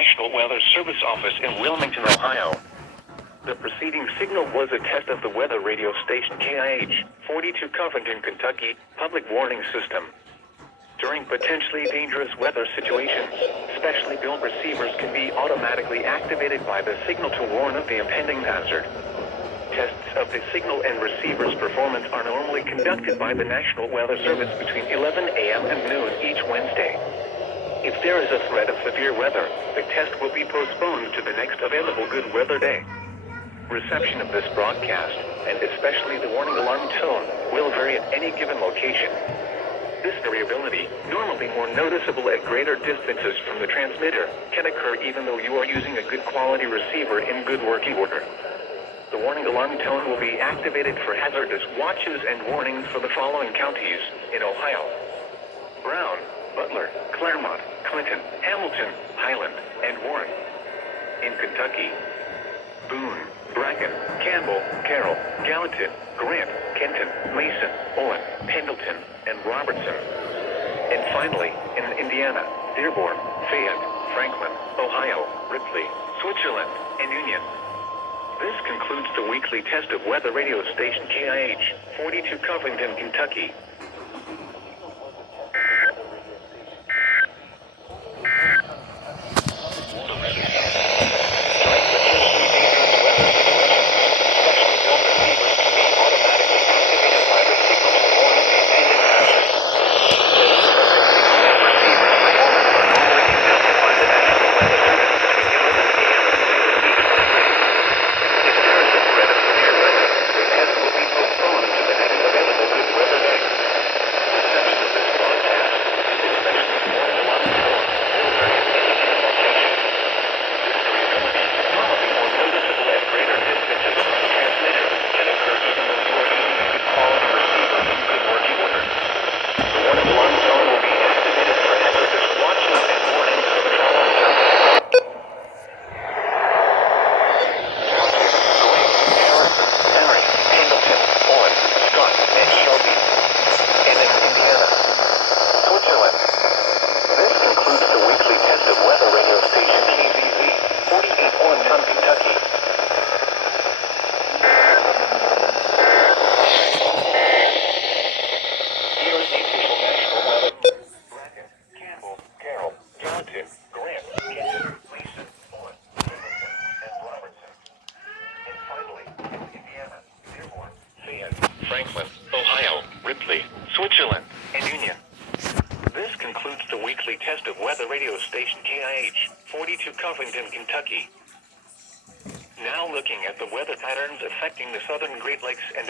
National Weather Service office in Wilmington, Ohio. The preceding signal was a test of the weather radio station KIH 42 Covington, Kentucky, public warning system. During potentially dangerous weather situations, specially built receivers can be automatically activated by the signal to warn of the impending hazard. Tests of the signal and receiver's performance are normally conducted by the National Weather Service between 11 a.m. and noon each Wednesday. If there is a threat of severe weather, the test will be postponed to the next available good weather day. Reception of this broadcast, and especially the warning alarm tone, will vary at any given location. This variability, normally more noticeable at greater distances from the transmitter, can occur even though you are using a good quality receiver in good working order. The warning alarm tone will be activated for hazardous watches and warnings for the following counties in Ohio: Brown, Butler, Claremont, Clinton, Hamilton, Highland, and Warren. In Kentucky: Boone, Bracken, Campbell, Carroll, Gallatin, Grant, Kenton, Mason, Owen, Pendleton, and Robertson. And finally, in Indiana: Dearborn, Fayette, Franklin, Ohio, Ripley, Switzerland, and Union. This concludes the weekly test of weather radio station KIH 42 Covington, Kentucky. Franklin, Ohio, Ripley, Switzerland, and Union. This concludes the weekly test of weather radio station KIH 42 Covington, Kentucky. Now looking at the weather patterns affecting the southern Great Lakes and